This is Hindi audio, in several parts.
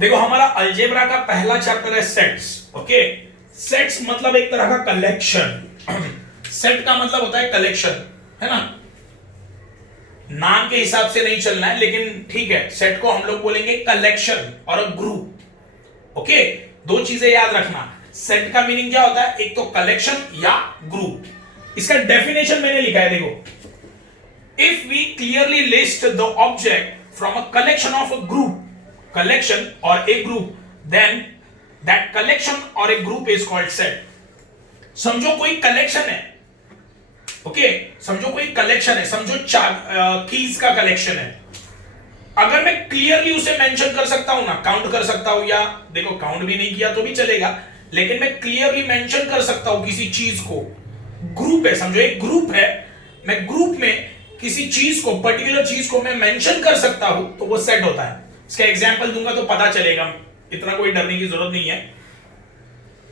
देखो हमारा अलजेब्रा का पहला चैप्टर है सेट्स। ओके, सेट्स मतलब एक तरह का कलेक्शन। सेट का मतलब होता है कलेक्शन, है ना। नाम के हिसाब से नहीं चलना है, लेकिन ठीक है, सेट को हम लोग बोलेंगे कलेक्शन और अ ग्रुप। ओके, दो चीजें याद रखना। सेट का मीनिंग क्या होता है, एक तो कलेक्शन या ग्रुप। इसका डेफिनेशन मैंने लिखा है, देखो। If we clearly list the object from a collection of a group, collection or a group, then that collection or a group is called set. समझो कोई कलेक्शन है, ओके, समझो कोई कलेक्शन है, समझो कीज का कलेक्शन है। अगर मैं क्लियरली उसे मेंशन कर सकता हूं ना, काउंट कर सकता हूं, या देखो काउंट भी नहीं किया तो भी चलेगा, लेकिन मैं क्लियरली मेंशन कर सकता हूं किसी चीज को। ग्रुप है, समझो एक ग्रुप है, मैं ग्रुप में किसी चीज को, पर्टिकुलर चीज को मैं मेंशन कर सकता हूं, तो वो सेट होता है। इसका एग्जाम्पल दूंगा तो पता चलेगा, इतना कोई डरने की जरूरत नहीं है।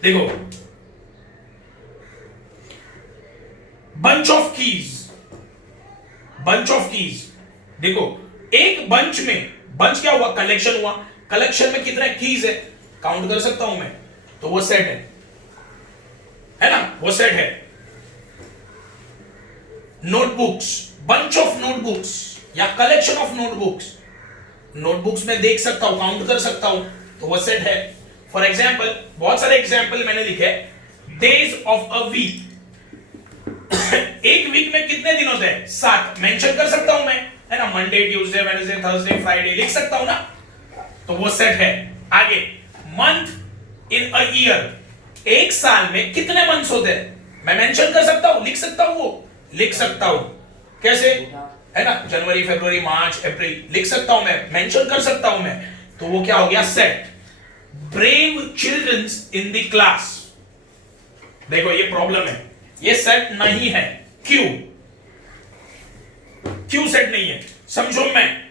देखो, bunch of keys, bunch of keys. देखो एक बंच में, बंच क्या हुआ, कलेक्शन हुआ। कलेक्शन में कितने कीज है, काउंट कर सकता हूं मैं, तो वो सेट है ना, वो सेट है। नोटबुक्स, बंच ऑफ नोटबुक्स या कलेक्शन ऑफ नोटबुक्स, नोटबुक्स में देख सकता हूं, काउंट कर सकता हूं, तो वो सेट है। फॉर एग्जाम्पल, बहुत सारे एग्जाम्पल मैंने लिखे। डेज ऑफ अ वीक, एक वीक में कितने दिन होते हैं, 7, मेंशन कर सकता हूं मैं, है ना। Monday, Tuesday, Wednesday, Thursday, Friday लिख सकता हूं ना, तो वो सेट है। आगे, मंथ इन अ ईयर, एक साल में कितने मंथ्स होते हैं, मैं मेंशन कर सकता हूं, लिख सकता हूं, वो लिख सकता हूं। कैसे, है ना, जनवरी, फरवरी, मार्च, अप्रैल लिख सकता हूं मैं, मेंशन कर सकता हूं मैं, तो वो क्या हो गया, set. Brave children's in the class, देखो ये प्रॉब्लम है, ये सेट नहीं है। क्यों, क्यों सेट नहीं है? समझो मैं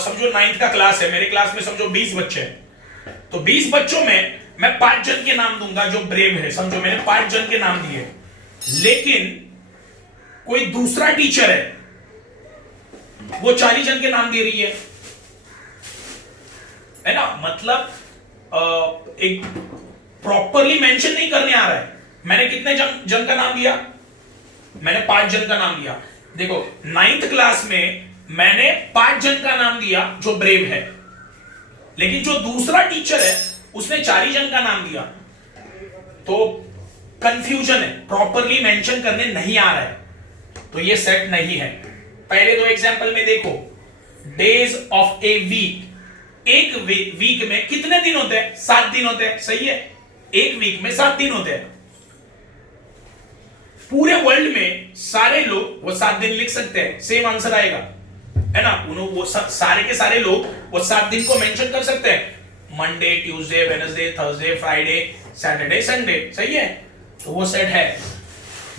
समझो 9th का क्लास है, मेरे क्लास में समझो 20 बच्चे हैं, तो 20 बच्चों में मैं 5 जन के नाम दूंगा जो ब्रेव है, समझो मैंने 5 जन के नाम दिए। लेकिन कोई दूसरा टीचर है, वो 40 जन के नाम दे रही है ना। मतलब एक प्रॉपरली मेंशन नहीं करने आ रहा है। मैंने कितने जन का नाम दिया, मैंने 5 जन का नाम दिया। देखो 9th क्लास में मैंने 5 जन का नाम दिया जो ब्रेव है, लेकिन जो दूसरा टीचर है उसने 40 जन का नाम दिया, तो कंफ्यूजन है, प्रॉपरली मेंशन करने नहीं आ रहा है, तो ये सेट नहीं है। पहले दो एग्जांपल में देखो, डेज ऑफ ए वीक, एक वीक में कितने दिन होते हैं, 7 दिन होते हैं, सही है। एक वीक में 7 दिन होते हैं। पूरे वर्ल्ड में सारे लोग वो 7 दिन लिख सकते हैं, सेम आंसर आएगा, है ना। वो सारे के सारे लोग वो 7 दिन को मेंशन कर सकते हैं, Monday, Tuesday, Wednesday, Thursday, Friday, Saturday, Sunday, सही है, तो वो सेट है।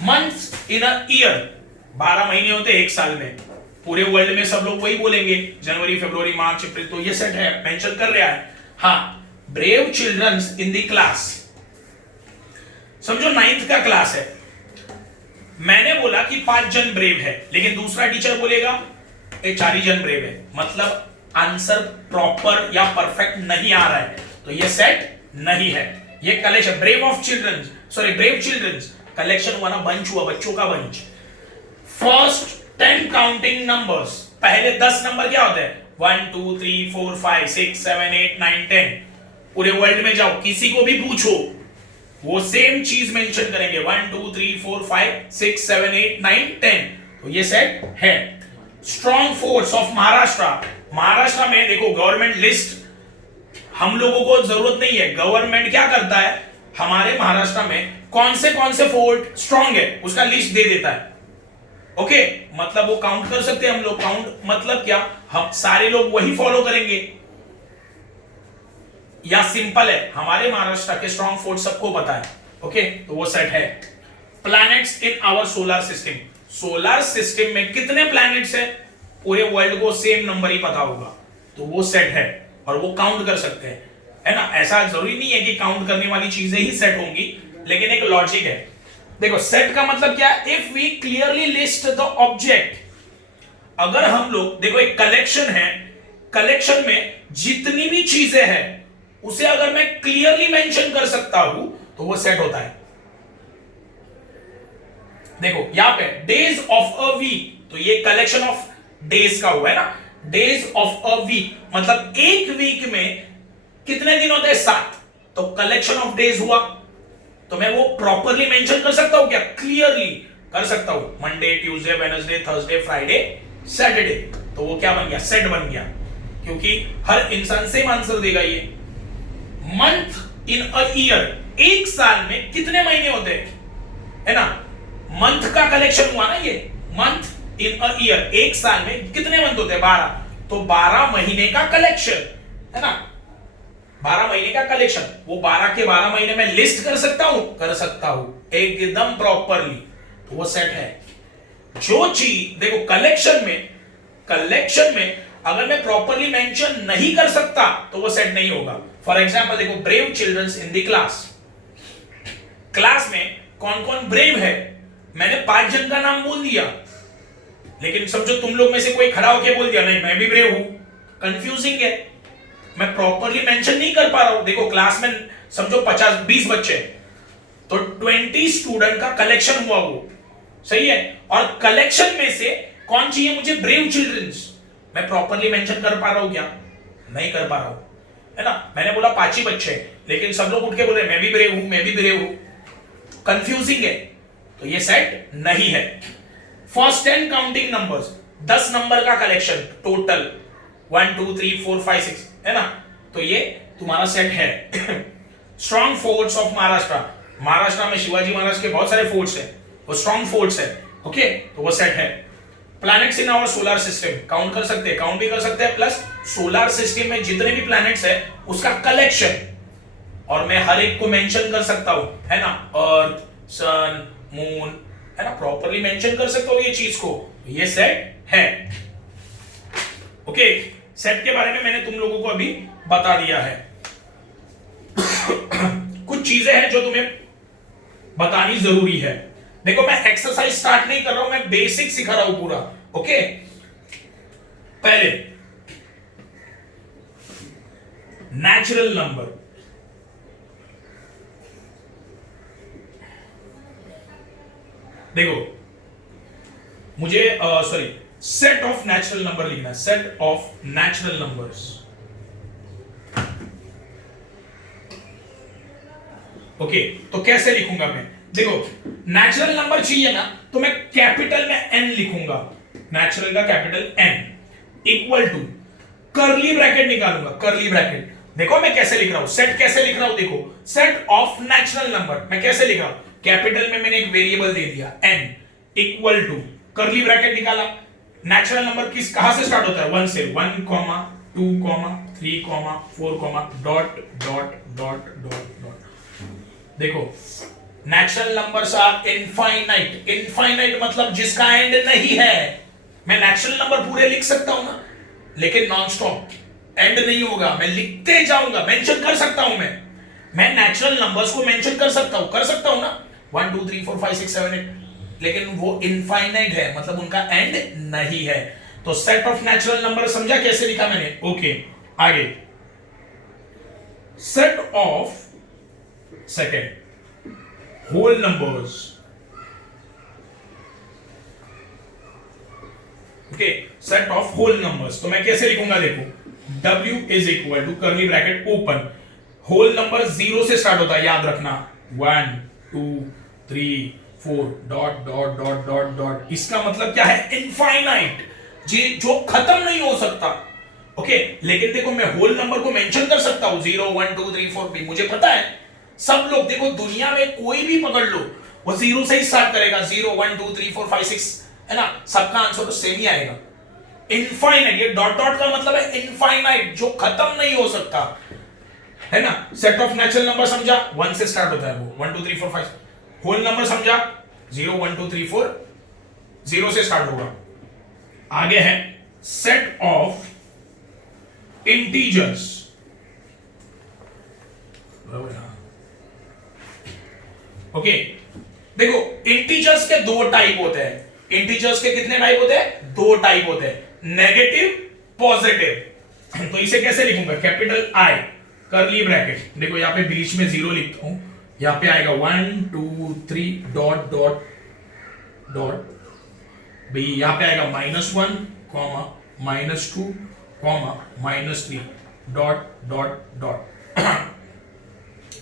मंथ्स इन अ ईयर, 12 महीने होते हैं एक साल में, पूरे वर्ल्ड में सब लोग वही बोलेंगे, जनवरी, फरवरी, मार्च, अप्रैल, तो ये सेट है, मेंशन कर रहा है। हाँ, brave children's in the class, समझो 9th का क्लास है, मैंने बोला कि 5 जन ब्रेव है, लेकिन दूसरा टीचर बोलेगा 40 जन ब्रेव है, मतलब आंसर प्रॉपर या परफेक्ट नहीं आ रहा है, तो ये सेट नहीं है। ये collection, brave of childrens, sorry brave childrens, collection हुआ ना, बंच हुआ, बच्चों का बंच। फर्स्ट 10 काउंटिंग नंबर्स, पहले 10 नंबर क्या होते हैं, 1 2 3 4 5 6 7 8 9 10, पूरे वर्ल्ड में जाओ किसी को भी पूछो, वो सेम चीज मेंशन करेंगे, 1 2 3 4 5 6 7 8 9 10, तो ये सेट है। Strong force of Maharashtra, Maharashtra में देखो गवर्नमेंट लिस्ट हम लोगों को जरूरत नहीं है, गवर्नमेंट क्या करता है, हमारे महाराष्ट्र में कौन से फोर्ट स्ट्रॉन्ग है उसका लिस्ट दे देता है। ओके, मतलब वो काउंट कर सकते हैं हम लोग, काउंट मतलब क्या, हम सारे लोग वही फॉलो करेंगे, या सिंपल है, हमारे महाराष्ट्र के स्ट्रॉन्ग फोर्ट सबको पता है। ओके, तो वो सेट है। Planets in our solar system, solar system में कितने प्लैनेट्स हैं, पूरे वर्ल्ड को सेम नंबर ही पता होगा, तो वो सेट है, और वो काउंट कर सकते हैं, है ना। ऐसा जरूरी नहीं है कि काउंट करने वाली चीजें ही सेट होंगी, लेकिन एक लॉजिक है। देखो सेट का मतलब क्या है, if we clearly list the object, अगर हम लोग, देखो एक कलेक्शन है, कलेक्शन में जितनी भी चीजें हैं उसे अगर मैं क्लियरली मेंशन कर सकता हूं तो वो सेट होता है। देखो यहां पे डेज ऑफ अ वीक, तो ये कलेक्शन ऑफ डेज का हुआ है ना, डेज ऑफ अ वीक मतलब एक वीक में कितने दिन होते हैं? 7, तो कलेक्शन ऑफ डेज हुआ, तो मैं वो प्रॉपरली मेंशन कर सकता हूं क्या? क्लियरली कर सकता हूं, Monday, Tuesday, Wednesday, Thursday, Friday, Saturday, तो वो क्या बन गया? सेट बन गया, क्योंकि हर इंसान सेम आंसर देगा। ये मंथ इन अ ईयर, एक साल में कितने महीने होते हैं, है ना, मंथ का कलेक्शन हुआ ना ये, मंथ इन अ ईयर, एक साल में कितने मंथ होते हैं? 12, तो 12 महीने का कलेक्शन, है ना, 12 महीने का कलेक्शन, वो 12 के 12 महीने में लिस्ट कर सकता हूं, कर सकता हूं एकदम प्रॉपरली, तो वो सेट है। जो चीज देखो कलेक्शन में अगर मैं प्रॉपरली मेंशन नहीं कर सकता तो वो सेट नहीं होगा। फॉर एग्जांपल देखो, brave children's in the class में कौन कौन ब्रेव है, मैंने 5 जन का नाम बोल दिया, लेकिन समझो तुम लोग में से कोई खड़ा होकर बोल दिया नहीं मैं भी ब्रेव हूं, कंफ्यूजिंग है, मैं प्रॉपरली मेंशन नहीं कर पा रहा हूं। देखो क्लास में समझो 50-20 बच्चे, तो 20 स्टूडेंट का कलेक्शन हुआ वो, सही है, और कलेक्शन में से कौन चाहिए मुझे? ब्रेव चिल्ड्रंस, मैं प्रॉपरली मेंशन कर पा रहा हूं क्या? नहीं कर पा रहा हूं, है ना, मैंने बोला 5 ही बच्चे, लेकिन सब लोग उठ के बोल रहे मैं भी ब्रेव हूं, मैं भी ब्रेव हूं, कंफ्यूजिंग है, तो ये सेट नहीं है। फर्स्ट 10 काउंटिंग नंबर्स, 10 नंबर का कलेक्शन टोटल 1 2 3 4 5 6, है ना, तो ये तुम्हारा सेट है। स्ट्रॉन्ग फोर्ट्स ऑफ महाराष्ट्र में शिवाजी महाराज के बहुत सारे फोर्ट्स हैं, वो स्ट्रॉन्ग फोर्ट्स है, ओके, तो वो सेट है। Planets in our solar system, count भी कर सकते हैं, प्लस सोलर सिस्टम में जितने भी प्लैनेट्स है उसका कलेक्शन, और मैं हर एक को मेंशन कर सकता हूं, है ना, अर्थ, सन, मून, है ना, प्रॉपरली मेंशन कर सकता हूं ये चीज को, ये सेट है। ओके, सेट के बारे में मैंने तुम लोगों को अभी बता दिया है। कुछ चीजें हैं जो तुम्हें बतानी जरूरी है। देखो मैं एक्सरसाइज स्टार्ट नहीं कर रहा हूं, मैं बेसिक सिखा रहा हूं पूरा, ओके। पहले नेचुरल नंबर, देखो मुझे सेट ऑफ नेचुरल नंबर लिखना है, set of natural numbers, okay, तो कैसे लिखूंगा मैं? देखो नेचुरल नंबर चाहिए ना, तो मैं कैपिटल में n लिखूंगा, नेचुरल का capital n equal to curly bracket निकालूंगा, कर्ली ब्रैकेट। देखो मैं कैसे लिख रहा हूं, सेट कैसे लिख रहा हूं, देखो सेट ऑफ नेचुरल नंबर मैं कैसे लिख रहा हूं, कैपिटल में मैंने एक वेरिएबल दे दिया n equal to curly bracket निकाला। नेचुरल नंबर कहां से स्टार्ट होता है? 1 से, 1 2 3 4 dot dot dot dot dot. देखो natural numbers are infinite, infinite मतलब जिसका एंड नहीं है। मैं नेचुरल नंबर पूरे लिख सकता हूं ना, लेकिन नॉन स्टॉप, एंड नहीं होगा, मैं लिखते जाऊंगा, मेंशन कर सकता हूं मैं नेचुरल नंबर्स को मेंशन कर सकता हूं ना, 1 2 3 4 5 6 7 8, लेकिन वो इनफाइनाइट है, मतलब उनका एंड नहीं है। तो सेट ऑफ नेचुरल नंबर समझा कैसे लिखा मैंने? ओके, आगे set of second whole numbers, okay, set of whole numbers, तो मैं कैसे लिखूंगा? देखो W is equal to curly bracket open, whole number 0 से स्टार्ट होता है, याद रखना, 1 2 3 4 dot dot dot dot dot, इसका मतलब क्या है? इनफाइनाइट, जो खत्म नहीं हो सकता, ओके। लेकिन देखो मैं होल नंबर को मेंशन कर सकता हूं, 0 1 2 3 4 भी, मुझे पता है सब लोग, देखो दुनिया में कोई भी पकड़ लो, वो 0 से ही स्टार्ट करेगा, 0 1 2 3 4 5 6, है ना, सबका आंसर तो सेम ही आएगा। इनफाइनाइट, ये डॉट डॉट का मतलब है इनफाइनाइट, जो खत्म नहीं हो सकता, है ना। सेट ऑफ नेचुरल नंबर समझा, 1 से स्टार्ट होता है वो, 1 2 3 4 5। होल नंबर समझा, 0 1 2 3 4 0 से स्टार्ट होगा। आगे है सेट ऑफ इंटीजर्स, ओके। देखो इंटीजर्स के 2 टाइप होते हैं, इंटीजर्स के कितने टाइप होते हैं? 2 टाइप होते हैं, नेगेटिव, पॉजिटिव। तो इसे कैसे लिखूंगा? कैपिटल I करली ब्रैकेट, देखो यहाँ पे बीच में 0 लिखता हूं, यहाँ पे आएगा 1 2 3 डॉट डॉट डॉट, भाई यहाँ पे आएगा -1 comma -2 comma -3 dot dot dot.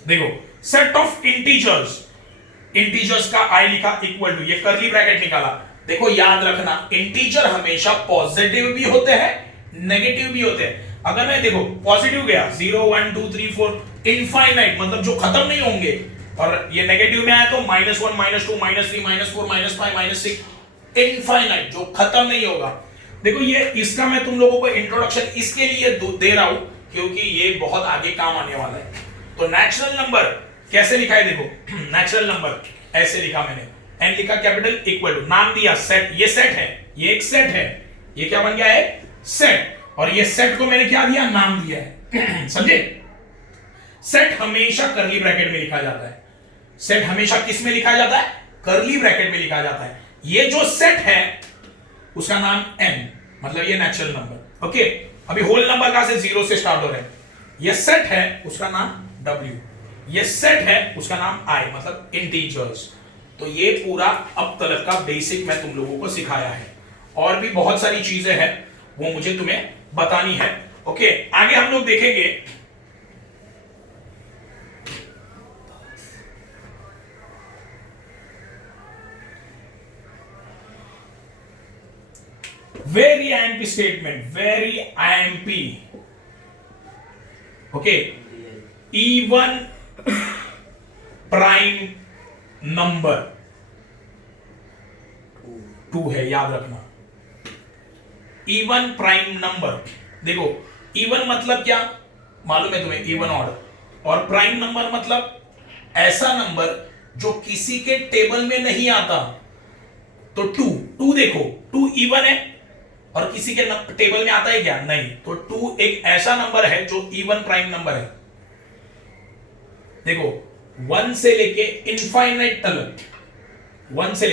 देखो सेट ऑफ इंटीजर्स, इंटीजर्स का आई लिखा इक्वल टू, ये करली ब्रैकेट निकाला। देखो याद रखना इंटीजर हमेशा पॉजिटिव भी होते हैं नेगेटिव भी होते हैं। अगर मैं देखो पॉजिटिव गया 0 1 2 3 4 इनफाइनाइट, मतलब जो खत्म नहीं होंगे, और ये नेगेटिव में आया तो -1 -2 -3 -4 -5 -6 इनफाइनाइट, जो खत्म नहीं होगा। देखो ये इसका मैं तुम लोगों को इंट्रोडक्शन इसके लिए दे रहा हूं क्योंकि ये बहुत आगे काम आने वाला है। तो नेचुरल नंबर कैसे लिखा है, देखो नेचुरल नंबर ऐसे लिखा मैंने, n लिखा कैपिटल इक्वल टू, नाम दिया सेट, ये सेट है, ये एक सेट है, ये क्या बन गया है सेट, और ये सेट को मैंने क्या दिया, नाम दिया है। समझे? सेट हमेशा करली ब्रैकेट में लिखा जाता है, सेट हमेशा किस में लिखा जाता है, करली ब्रैकेट में लिखा जाता है। ये जो सेट है उसका नाम n, मतलब ये नेचुरल नंबर। ओके, अभी होल नंबर कहां से, 0 से स्टार्ट हो रहे हैं। ये सेट है उसका नाम w, ये सेट है उसका नाम i, मतलब इंटीजर्स। तो ये पूरा अब तक का बेसिक मैं तुम लोगों को सिखाया है, और भी बहुत सारी चीजें हैं वो मुझे तुम्हें बतानी है। ओके, आगे हम लोग देखेंगे very IMP statement, very IMP। Okay, even prime number 2 है, याद रखना। इवन प्राइम नंबर, देखो इवन मतलब क्या मालूम है तुम्हें, इवन ऑर्डर, और प्राइम नंबर मतलब ऐसा नंबर जो किसी के टेबल में नहीं आता। तो 2 देखो 2 इवन है और किसी के टेबल में आता है क्या, नहीं। तो 2 एक ऐसा नंबर है जो इवन प्राइम नंबर है। देखो 1 से लेके इनफाइनाइट तक, 1 से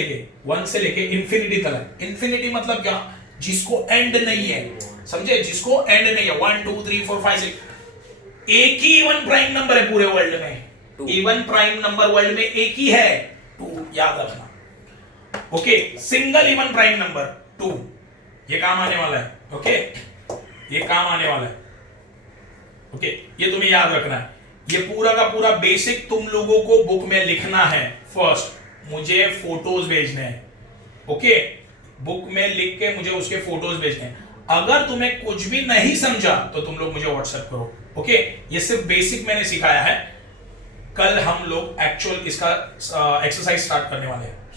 लेके इंफिनिटी तक। इंफिनिटी मतलब क्या, जिसको एंड नहीं है, समझे, जिसको एंड नहीं है। 1 2 3 4 5 6 एक ही इवन प्राइम नंबर है पूरे वर्ल्ड में, इवन प्राइम नंबर वर्ल्ड में एक ही है, 2, याद रखना। Okay, single even prime number 2, ये काम आने वाला है। ओके, ये काम आने वाला है। ओके, ये तुम्हें याद रखना है। ये पूरा का पूरा बेसिक तुम लोगों को बुक में लिखना है। फर्स्ट मुझे फोटोज भेजने हैं, ओके, बुक में लिख के मुझे उसके फोटोज भेजने हैं। अगर तुम्हें कुछ भी नहीं समझा तो तुम लोग मुझे व्हाट्सएप करो। ओके, ये सिर्फ बेसिक मैंने सिखाया है, कल हम लोग एक्चुअल इसका एक्सरसाइज स्टार्ट करने वाले हैं।